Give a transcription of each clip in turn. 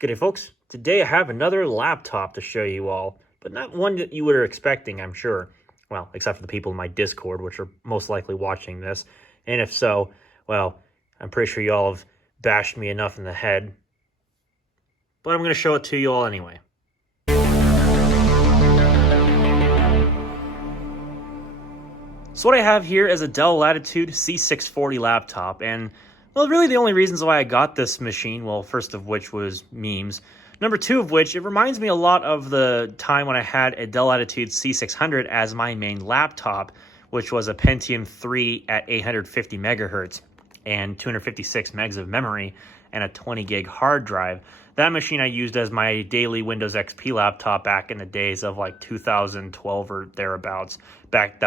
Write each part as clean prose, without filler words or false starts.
G'day folks, today I have another laptop to show you all, but not one that you were expecting, I'm sure. Well, except for the people in my Discord, which are most likely watching this. And if so, well, I'm pretty sure you all have bashed me enough in the head. But I'm going to show it to you all anyway. So what I have here is a Dell Latitude C640 laptop, and well, really the only reasons why I got this machine, well, first of which was memes. Number two of which, it reminds me a lot of the time when I had a Dell Latitude C600 as my main laptop, which was a Pentium 3 at 850 megahertz and 256 megs of memory and a 20 gig hard drive. That machine I used as my daily Windows XP laptop back in the days of like 2012 or thereabouts. That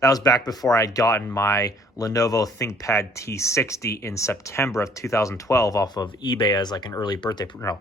was back before I'd gotten my Lenovo ThinkPad T60 in September of 2012 off of eBay as like an early birthday. No,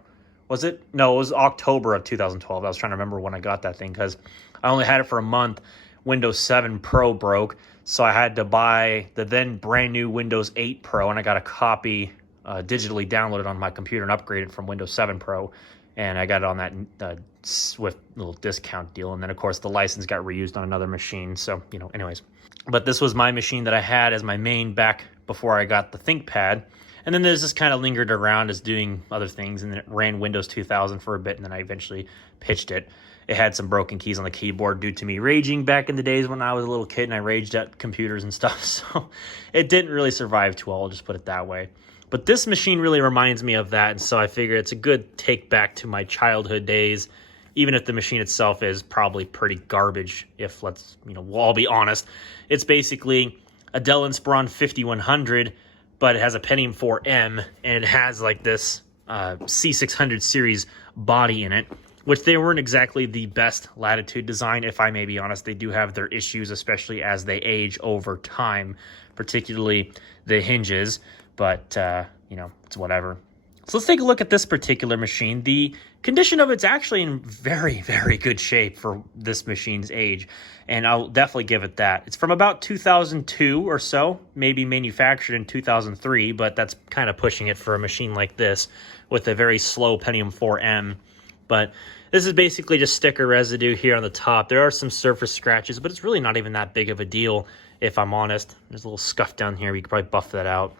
was it? No, it was October of 2012. I was trying to remember when I got that thing because I only had it for a month. Windows 7 Pro broke, so I had to buy the then brand new Windows 8 Pro, and I got a copy digitally downloaded on my computer and upgraded from Windows 7 Pro, and I got it on that Swift little discount deal. And then of course the license got reused on another machine, so anyways. But this was my machine that I had as my main back before I got the ThinkPad, and then this just kind of lingered around as doing other things, and then it ran Windows 2000 for a bit, and then I eventually pitched it. It had some broken keys on the keyboard due to me raging back in the days when I was a little kid and I raged at computers and stuff, so it didn't really survive too well, I'll just put it that way. But this machine really reminds me of that, and so I figured it's a good take back to my childhood days, even if the machine itself is probably pretty garbage, if we'll all be honest. It's basically a Dell Inspiron 5100, but it has a Pentium 4M, and it has like this C600 series body in it, which they weren't exactly the best Latitude design, if I may be honest. They do have their issues, especially as they age over time, particularly the hinges. But, it's whatever. So let's take a look at this particular machine. The condition of it's actually in very, very good shape for this machine's age, and I'll definitely give it that. It's from about 2002 or so, maybe manufactured in 2003, but that's kind of pushing it for a machine like this with a very slow Pentium 4M. But this is basically just sticker residue here on the top. There are some surface scratches, but it's really not even that big of a deal, if I'm honest. There's a little scuff down here. We could probably buff that out.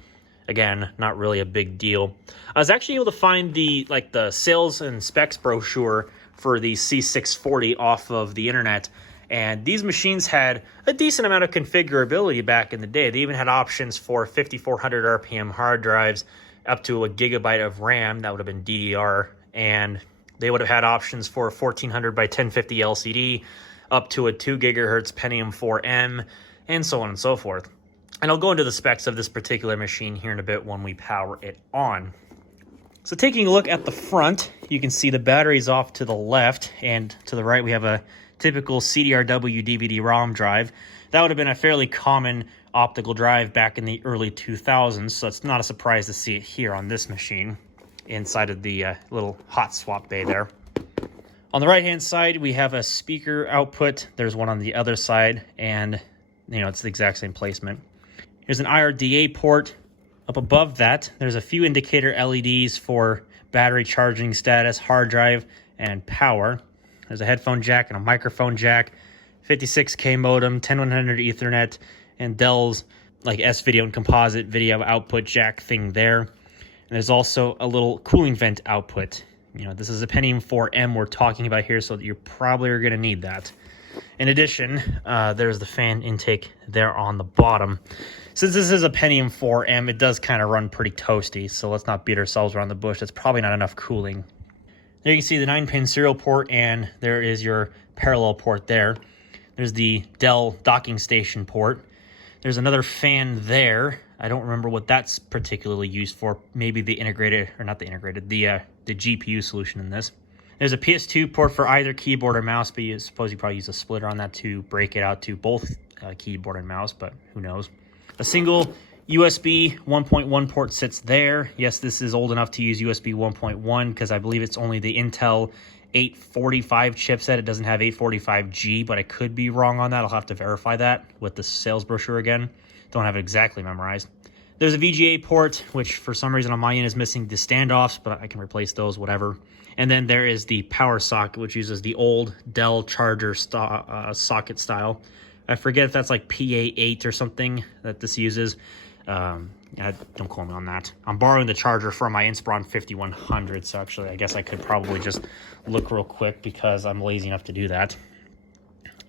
Again, not really a big deal. I was actually able to find the sales and specs brochure for the C640 off of the internet, and these machines had a decent amount of configurability back in the day. They even had options for 5400 RPM hard drives, up to a gigabyte of RAM, that would have been DDR, and they would have had options for 1400 by 1050 LCD, up to a 2 gigahertz Pentium 4M, and so on and so forth. And I'll go into the specs of this particular machine here in a bit when we power it on. So taking a look at the front, you can see the battery's off to the left, and to the right we have a typical CDRW DVD-ROM drive. That would have been a fairly common optical drive back in the early 2000s, so it's not a surprise to see it here on this machine inside of the little hot swap bay there. On the right-hand side, we have a speaker output. There's one on the other side, and it's the exact same placement. Here's an IRDA port. Up above that, there's a few indicator LEDs for battery charging status, hard drive, and power. There's a headphone jack and a microphone jack, 56K modem, 10100 Ethernet, and Dell's S-Video and composite video output jack thing there. And there's also a little cooling vent output. This is a Pentium 4M we're talking about here, so that you probably are going to need that. In addition, there's the fan intake there on the bottom. Since this is a Pentium 4M, it does kind of run pretty toasty, so let's not beat ourselves around the bush. That's probably not enough cooling. There you can see the 9-pin serial port, and there is your parallel port there. There's the Dell docking station port. There's another fan there. I don't remember what that's particularly used for. Maybe the integrated, or not the integrated, the GPU solution in this. There's a PS2 port for either keyboard or mouse, but you suppose you probably use a splitter on that to break it out to both keyboard and mouse, but who knows. A single USB 1.1 port sits there. Yes, this is old enough to use USB 1.1 because I believe it's only the Intel 845 chipset. It doesn't have 845G, but I could be wrong on that. I'll have to verify that with the sales brochure again. Don't have it exactly memorized. There's a VGA port, which for some reason on my end is missing the standoffs, but I can replace those, whatever. And then there is the power socket, which uses the old Dell charger socket style. I forget if that's like PA8 or something that this uses. Don't quote me on that. I'm borrowing the charger from my Inspiron 5100, so actually I guess I could probably just look real quick because I'm lazy enough to do that.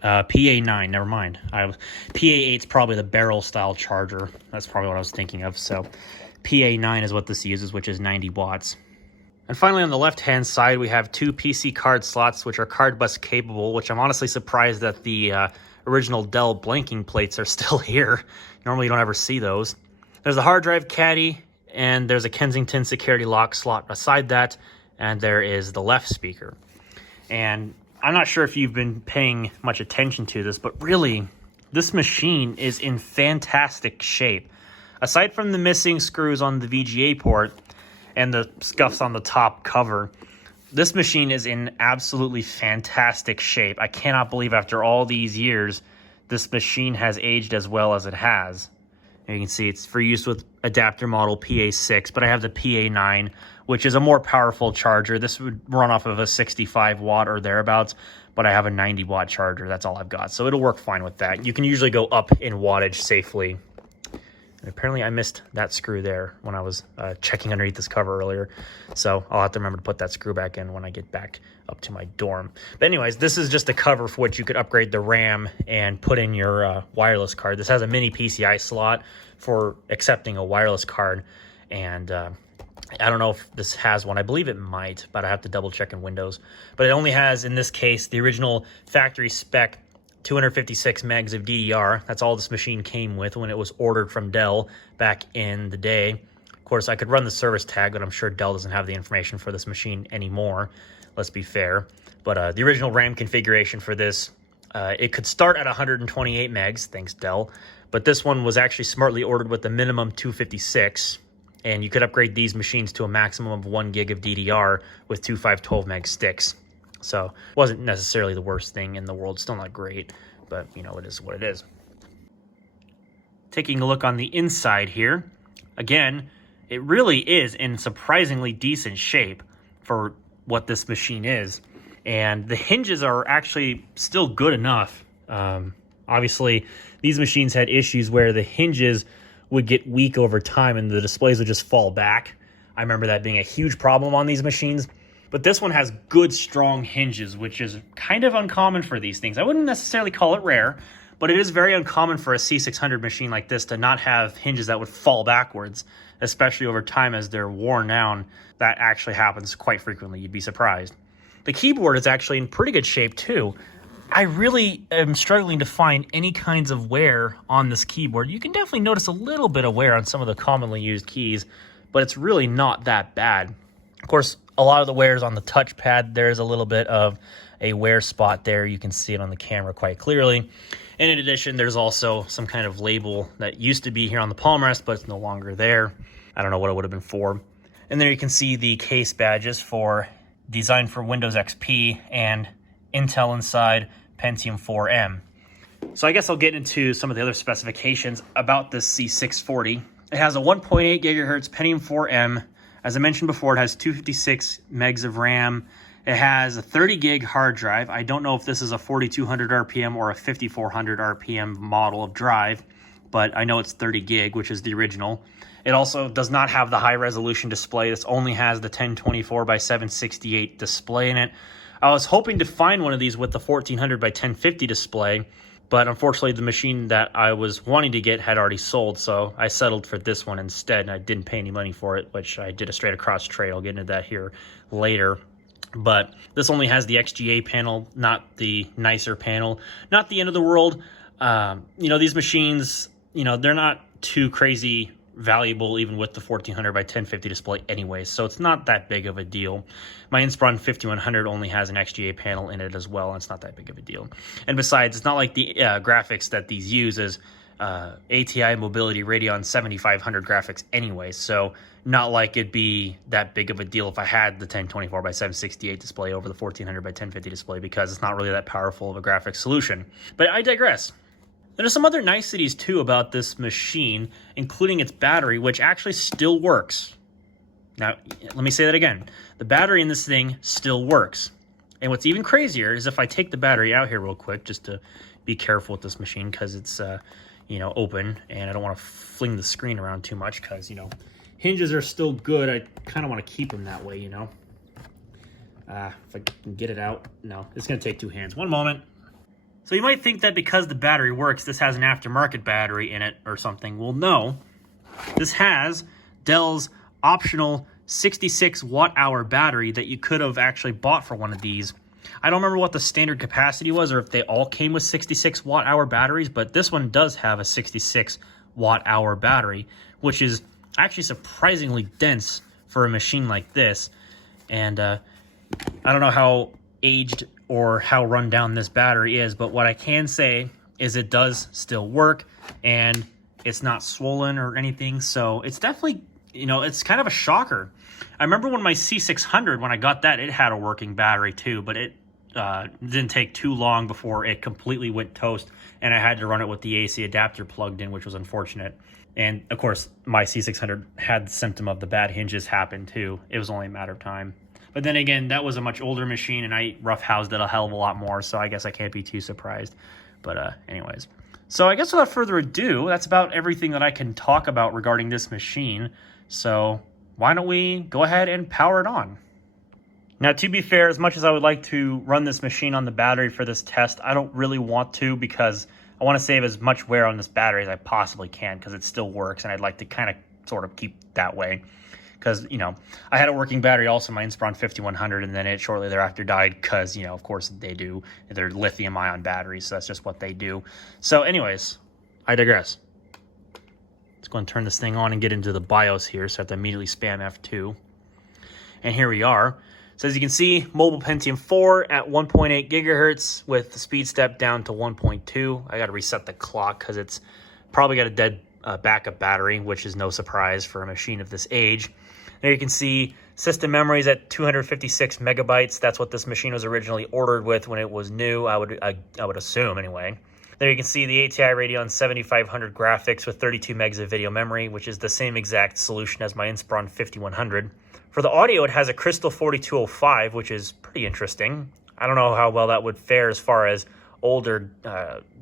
PA9, never mind. PA8 is probably the barrel style charger. That's probably what I was thinking of. So PA9 is what this uses, which is 90 watts. And finally, on the left-hand side, we have two PC card slots, which are card bus capable, which I'm honestly surprised that the original Dell blanking plates are still here. Normally, you don't ever see those. There's a hard drive caddy, and there's a Kensington security lock slot beside that, and there is the left speaker. And I'm not sure if you've been paying much attention to this, but really, this machine is in fantastic shape. Aside from the missing screws on the VGA port and the scuffs on the top cover, this machine is in absolutely fantastic shape. I cannot believe after all these years, this machine has aged as well as it has. And you can see it's for use with adapter model PA6, but I have the PA9, which is a more powerful charger. This would run off of a 65 watt or thereabouts, but I have a 90 watt charger. That's all I've got. So it'll work fine with that. You can usually go up in wattage safely. And apparently I missed that screw there when I was checking underneath this cover earlier. So I'll have to remember to put that screw back in when I get back up to my dorm. But anyways, this is just a cover for which you could upgrade the RAM and put in your wireless card. This has a mini PCI slot for accepting a wireless card. And I don't know if this has one. I believe it might, but I have to double check in Windows. But it only has, in this case, the original factory spec 256 megs of DDR. That's all this machine came with when it was ordered from Dell back in the day. Of course, I could run the service tag, but I'm sure Dell doesn't have the information for this machine anymore. Let's be fair. But the original RAM configuration for this, it could start at 128 megs, thanks Dell. But this one was actually smartly ordered with the minimum 256. And you could upgrade these machines to a maximum of 1 gig of DDR with two 512 meg sticks. So it wasn't necessarily the worst thing in the world. Still not great, but you know, it is what it is. Taking a look on the inside here, again, it really is in surprisingly decent shape for what this machine is. And the hinges are actually still good enough. Obviously, these machines had issues where the hinges would get weak over time and the displays would just fall back. I remember that being a huge problem on these machines. But this one has good, strong hinges, which is kind of uncommon for these things. I wouldn't necessarily call it rare, but it is very uncommon for a C600 machine like this to not have hinges that would fall backwards, especially over time as they're worn down. That actually happens quite frequently. You'd be surprised. The keyboard is actually in pretty good shape, too. I really am struggling to find any kinds of wear on this keyboard. You can definitely notice a little bit of wear on some of the commonly used keys, but it's really not that bad. Of course, a lot of the wear is on the touchpad. There's a little bit of a wear spot there. You can see it on the camera quite clearly. And in addition, there's also some kind of label that used to be here on the palm rest, but it's no longer there. I don't know what it would have been for. And there you can see the case badges for designed for Windows XP and Intel Inside Pentium 4M. So I guess I'll get into some of the other specifications about this C640. It has a 1.8 gigahertz Pentium 4M. As I mentioned before, it has 256 megs of RAM. It has a 30 gig hard drive. I don't know if this is a 4200 RPM or a 5400 RPM model of drive, but I know it's 30 gig, which is the original. It also does not have the high resolution display. This only has the 1024 by 768 display in it. I was hoping to find one of these with the 1400 by 1050 display, but unfortunately the machine that I was wanting to get had already sold, so I settled for this one instead, and I didn't pay any money for it, which I did a straight across trade. I'll get into that here later. But this only has the XGA panel, not the nicer panel. Not the end of the world. These machines, they're not too crazy valuable even with the 1400 by 1050 display anyway, so it's not that big of a deal. My Inspiron 5100 only has an XGA panel in it as well, and it's not that big of a deal. And besides, it's not like the graphics that these use is ATI Mobility Radeon 7500 graphics anyway, so not like it'd be that big of a deal if I had the 1024 by 768 display over the 1400 by 1050 display, because it's not really that powerful of a graphics solution. But I digress. There's some other niceties too about this machine, including its battery, which actually still works. Now, let me say that again. The battery in this thing still works. And what's even crazier is if I take the battery out here real quick, just to be careful with this machine because it's, open, and I don't want to fling the screen around too much because, hinges are still good. I kind of want to keep them that way, If I can get it out. No, it's going to take two hands. One moment. So you might think that because the battery works, this has an aftermarket battery in it or something. Well, no. This has Dell's optional 66 watt-hour battery that you could have actually bought for one of these. I don't remember what the standard capacity was or if they all came with 66 watt-hour batteries, but this one does have a 66 watt-hour battery, which is actually surprisingly dense for a machine like this. And I don't know how aged or how run down this battery is, but what I can say is it does still work and it's not swollen or anything. So it's definitely, it's kind of a shocker. I remember when my C600, when I got that, it had a working battery too, but it didn't take too long before it completely went toast and I had to run it with the AC adapter plugged in, which was unfortunate. And of course, my C600 had the symptom of the bad hinges happen too. It was only a matter of time. But then again, that was a much older machine and I roughhoused it a hell of a lot more, so I guess I can't be too surprised. But anyways. So I guess without further ado, that's about everything that I can talk about regarding this machine. So why don't we go ahead and power it on? Now, to be fair, as much as I would like to run this machine on the battery for this test, I don't really want to because I want to save as much wear on this battery as I possibly can because it still works and I'd like to kind of sort of keep that way. Because, I had a working battery also, my Inspiron 5100, and then it shortly thereafter died because, of course they do. They're lithium-ion batteries, so that's just what they do. So anyways, I digress. Let's go and turn this thing on and get into the BIOS here, so I have to immediately spam F2. And here we are. So as you can see, mobile Pentium 4 at 1.8 gigahertz with the speed step down to 1.2. I got to reset the clock because it's probably got a dead backup battery, which is no surprise for a machine of this age. There you can see system memory is at 256 megabytes. That's what this machine was originally ordered with when it was new, I would assume anyway. There you can see the ATI Radeon 7500 graphics with 32 megs of video memory, which is the same exact solution as my Inspiron 5100. For the audio, it has a Crystal 4205, which is pretty interesting. I don't know how well that would fare as far as older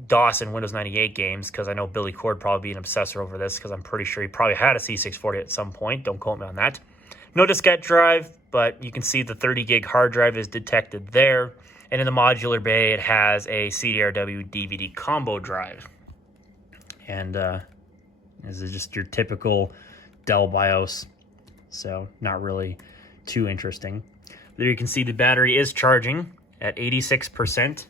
DOS and Windows 98 games, because I know Billy Cord probably be an obsessor over this, because I'm pretty sure he probably had a C640 at some point. Don't quote me on that. No diskette drive, but you can see the 30 gig hard drive is detected there. And in the modular bay, it has a CDRW DVD combo drive. And this is just your typical Dell BIOS, so not really too interesting. There you can see the battery is charging at 86%.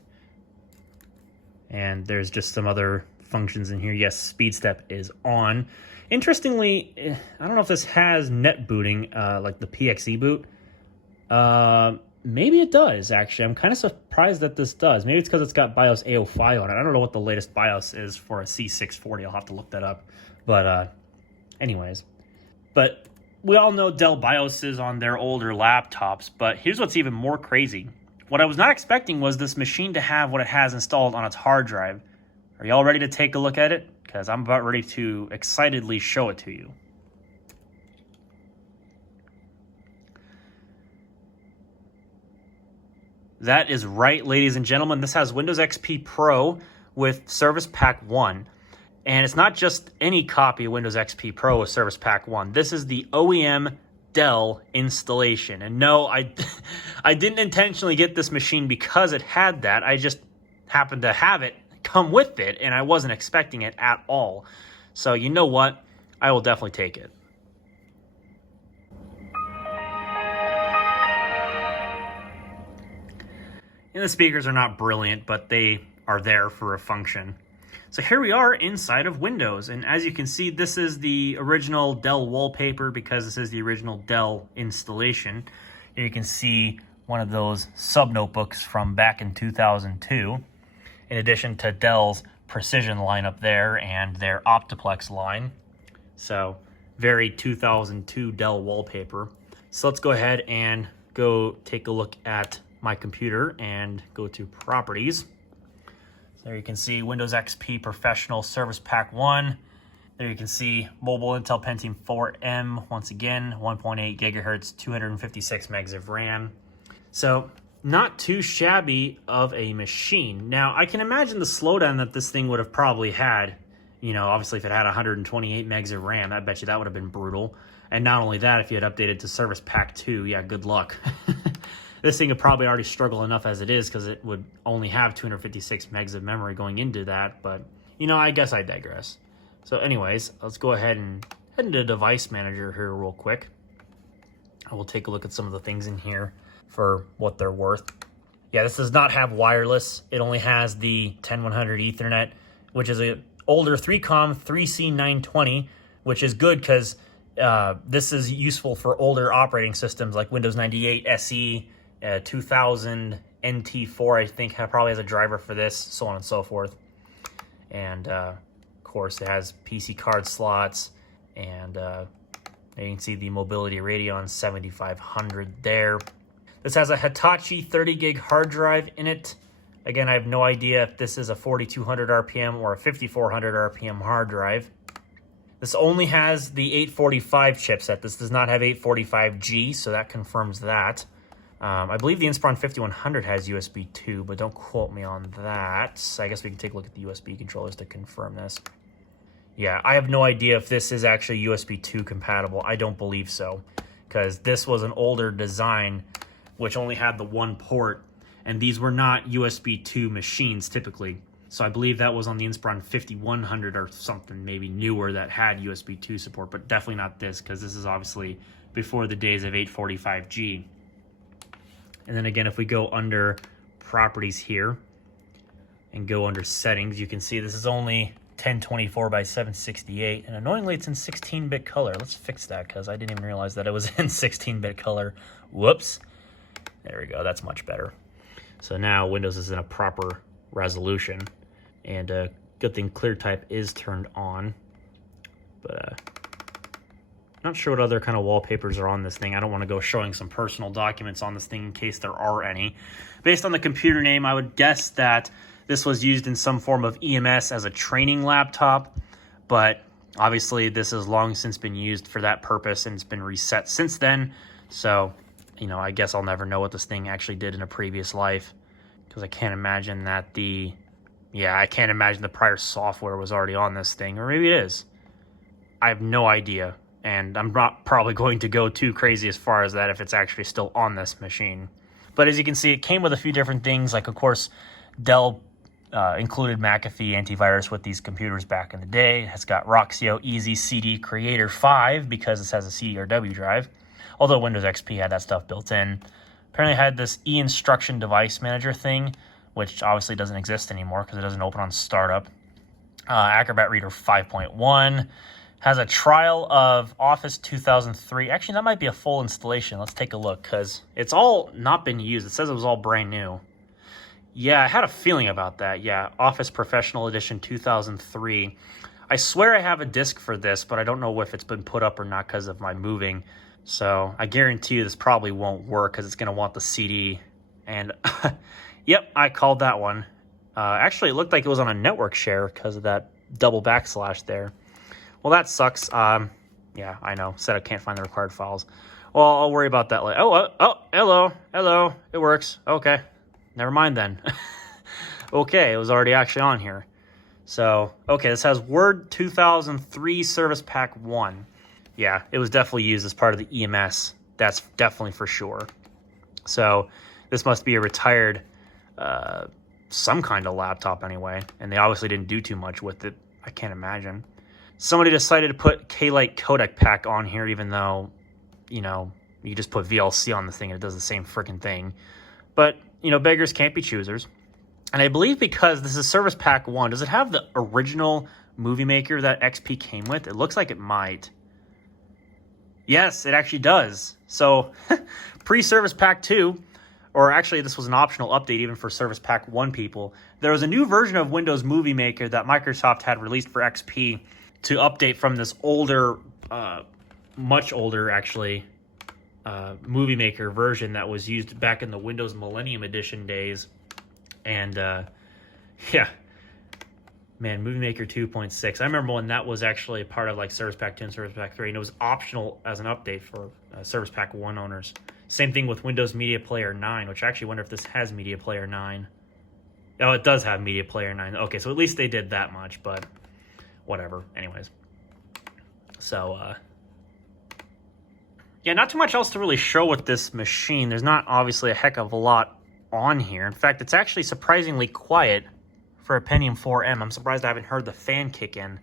And there's just some other functions in here. Yes, speed step is on. Interestingly, I don't know if this has net booting, like the PXE boot. Maybe it does, actually. I'm kind of surprised that this does. Maybe it's because it's got BIOS A05 on it. I don't know what the latest BIOS is for a C640. I'll have to look that up. But anyways. But we all know Dell BIOSes on their older laptops. But here's what's even more crazy. What I was not expecting was this machine to have what it has installed on its hard drive. Are y'all ready to take a look at it? Because I'm about ready to excitedly show it to you. That is right, ladies and gentlemen. This has Windows XP Pro with Service Pack 1. And it's not just any copy of Windows XP Pro with Service Pack 1. This is the OEM Dell installation. And no, I didn't intentionally get this machine because it had that. I just happened to have it come with it, and I wasn't expecting it at all. So you know what? I will definitely take it. And the speakers are not brilliant, but they are there for a function. So here we are inside of Windows, and as you can see, this is the original Dell wallpaper because this is the original Dell installation. Here you can see one of those sub-notebooks from back in 2002, in addition to Dell's Precision line up there and their Optiplex line. So very 2002 Dell wallpaper. So let's go ahead and go take a look at my computer and go to Properties. There you can see Windows XP Professional Service Pack 1. There you can see mobile Intel Pentium 4M, once again, 1.8 gigahertz, 256 megs of RAM. So not too shabby of a machine. Now, I can imagine the slowdown that this thing would have probably had. You know, obviously if it had 128 megs of RAM, I bet you that would have been brutal. And not only that, if you had updated to Service Pack 2, yeah, good luck. This thing would probably already struggle enough as it is because it would only have 256 megs of memory going into that. But, you know, I guess I digress. So anyways, let's go ahead and head into Device Manager here real quick. I will take a look at some of the things in here for what they're worth. Yeah, this does not have wireless. It only has the 10100 Ethernet, which is an older 3COM 3C920, which is good because this is useful for older operating systems like Windows 98 SE, 2000 NT4, I think probably has a driver for this, so on and so forth. And of course, it has PC card slots, and you can see the Mobility Radeon 7500 there. This has a Hitachi 30 gig hard drive in it. Again, I have no idea if this is a 4200 RPM or a 5400 RPM hard drive. This only has the 845 chipset. This does not have 845G, so that confirms that. I believe the Inspiron 5100 has USB 2, but don't quote me on that. So I guess we can take a look at the USB controllers to confirm this. Yeah, I have no idea if this is actually USB 2 compatible. I don't believe so, because this was an older design which only had the one port, and these were not USB 2 machines typically. So I believe that was on the Inspiron 5100 or something, maybe newer, that had USB 2 support, but definitely not this, because this is obviously before the days of 845G. And then again, if we go under properties here and go under settings, you can see this is only 1024 by 768, and annoyingly it's in 16-bit color. Let's fix that because I didn't even realize that it was in 16-bit color. Whoops. There we go, that's much better. So now Windows is in a proper resolution, and good thing ClearType is turned on. But not sure what other kind of wallpapers are on this thing. I don't want to go showing some personal documents on this thing in case there are any. Based on the computer name, I would guess that this was used in some form of EMS as a training laptop, but obviously this has long since been used for that purpose and it's been reset since then. So, you know, I guess I'll never know what this thing actually did in a previous life, because I can't imagine that I can't imagine the prior software was already on this thing, or maybe it is. I have no idea. And I'm not probably going to go too crazy as far as that if it's actually still on this machine. But as you can see, it came with a few different things. Like, of course, Dell included McAfee antivirus with these computers back in the day. It's got Roxio Easy CD Creator 5 because this has a CDRW drive. Although Windows XP had that stuff built in. Apparently it had this e-instruction device manager thing, which obviously doesn't exist anymore because it doesn't open on startup. Acrobat Reader 5.1. Has a trial of Office 2003. Actually, that might be a full installation. Let's take a look, because it's all not been used. It says it was all brand new. Yeah, I had a feeling about that. Yeah, Office Professional Edition 2003. I swear I have a disc for this, but I don't know if it's been put up or not because of my moving. So I guarantee you this probably won't work because it's going to want the CD. And yep, I called that one. Actually, it looked like it was on a network share because of that double backslash there. Well, that sucks. Yeah, I know. Said I can't find the required files. Well, I'll worry about that later. Oh, hello. It works. Okay. Never mind then. Okay, it was already actually on here. So, okay, this has Word 2003 Service Pack 1. Yeah, it was definitely used as part of the EMS. That's definitely for sure. So, this must be a retired, some kind of laptop anyway. And they obviously didn't do too much with it. I can't imagine. Somebody decided to put K-Lite codec pack on here, even though, you know, you just put VLC on the thing and it does the same freaking thing. But, you know, beggars can't be choosers. And I believe because this is Service Pack 1, does it have the original Movie Maker that XP came with? It looks like it might. Yes, it actually does. So, pre-Service Pack 2, or actually this was an optional update even for Service Pack 1 people, there was a new version of Windows Movie Maker that Microsoft had released for XP to update from this older, much older actually, Movie Maker version that was used back in the Windows Millennium Edition days. And yeah, Man, Movie Maker 2.6. I remember when that was actually part of like Service Pack 2 and Service Pack 3, and it was optional as an update for Service Pack 1 owners. Same thing with Windows Media Player 9, which I actually wonder if this has Media Player 9. Oh, it does have Media Player 9. Okay, so at least they did that much, but whatever. Anyways. So, yeah, not too much else to really show with this machine. There's not obviously a heck of a lot on here. In fact, it's actually surprisingly quiet for a Pentium 4M. I'm surprised I haven't heard the fan kick in.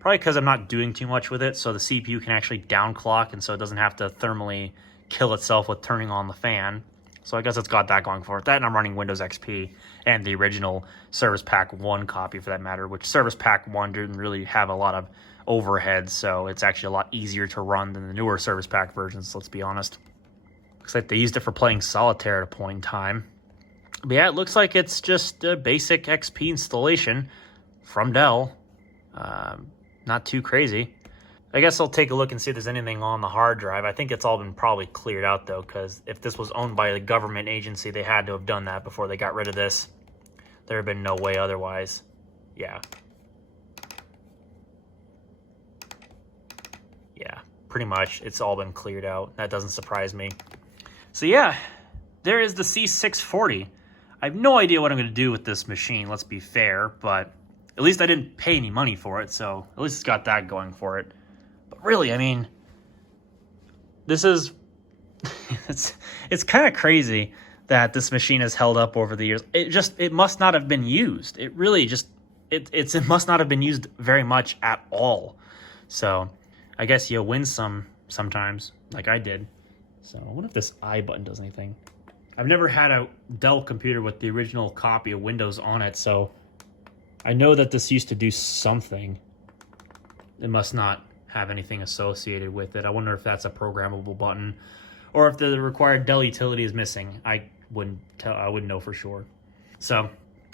Probably because I'm not doing too much with it, so the CPU can actually downclock, and so it doesn't have to thermally kill itself with turning on the fan. So I guess it's got that going for it. That, and I'm running Windows XP and the original Service Pack 1 copy for that matter, which Service Pack 1 didn't really have a lot of overhead, so it's actually a lot easier to run than the newer Service Pack versions, let's be honest. Looks like they used it for playing solitaire at a point in time. But yeah, it looks like it's just a basic XP installation from Dell. Not too crazy. I guess I'll take a look and see if there's anything on the hard drive. I think it's all been probably cleared out, though, because if this was owned by a government agency, they had to have done that before they got rid of this. There had been no way otherwise. Yeah. Yeah, pretty much. It's all been cleared out. That doesn't surprise me. So yeah, there is the C640. I have no idea what I'm going to do with this machine, let's be fair, but at least I didn't pay any money for it, so at least it's got that going for it. But really, I mean, this is, it's kind of crazy that this machine has held up over the years. It must not have been used. It really just, it must not have been used very much at all. So I guess you win sometimes, like I did. So I wonder if this I button does anything. I've never had a Dell computer with the original copy of Windows on it, so I know that this used to do something. It must not have anything associated with it. I wonder if that's a programmable button, or if the required Dell utility is missing. I wouldn't know for sure. So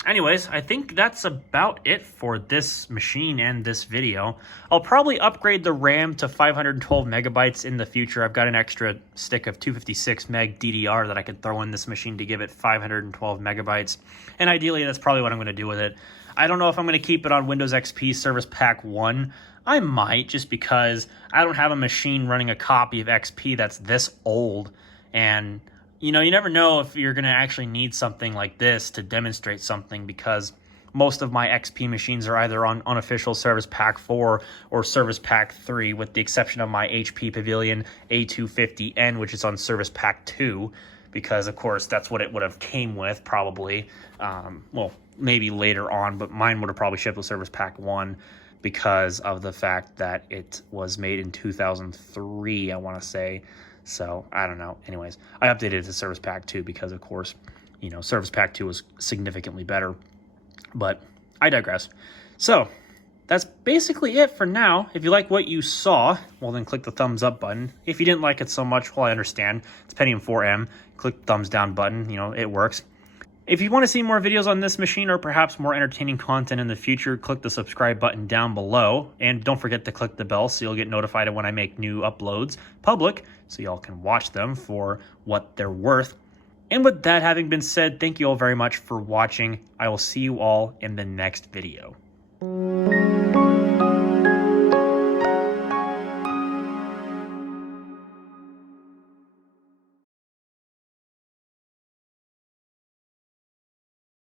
anyways, I think that's about it for this machine and this video. I'll probably upgrade the RAM to 512 megabytes in the future. I've got an extra stick of 256 meg DDR that I could throw in this machine to give it 512 megabytes. And ideally, that's probably what I'm going to do with it. I don't know if I'm going to keep it on Windows XP Service Pack 1. I might, just because I don't have a machine running a copy of XP that's this old. And you know, you never know if you're going to actually need something like this to demonstrate something, because most of my XP machines are either on unofficial Service Pack 4 or Service Pack 3, with the exception of my HP Pavilion A250N, which is on Service Pack 2, because, of course, that's what it would have came with, probably. Well, maybe later on, but mine would have probably shipped with Service Pack 1 because of the fact that it was made in 2003, I want to say. So, I don't know. Anyways, I updated it to Service Pack 2 because, of course, you know, Service Pack 2 was significantly better. But I digress. So, that's basically it for now. If you like what you saw, well, then click the thumbs up button. If you didn't like it so much, well, I understand. It's Pentium 4M. Click the thumbs down button. You know, it works. If you want to see more videos on this machine, or perhaps more entertaining content in the future, click the subscribe button down below. And don't forget to click the bell so you'll get notified when I make new uploads public, so y'all can watch them for what they're worth. And with that having been said, thank you all very much for watching. I will see you all in the next video.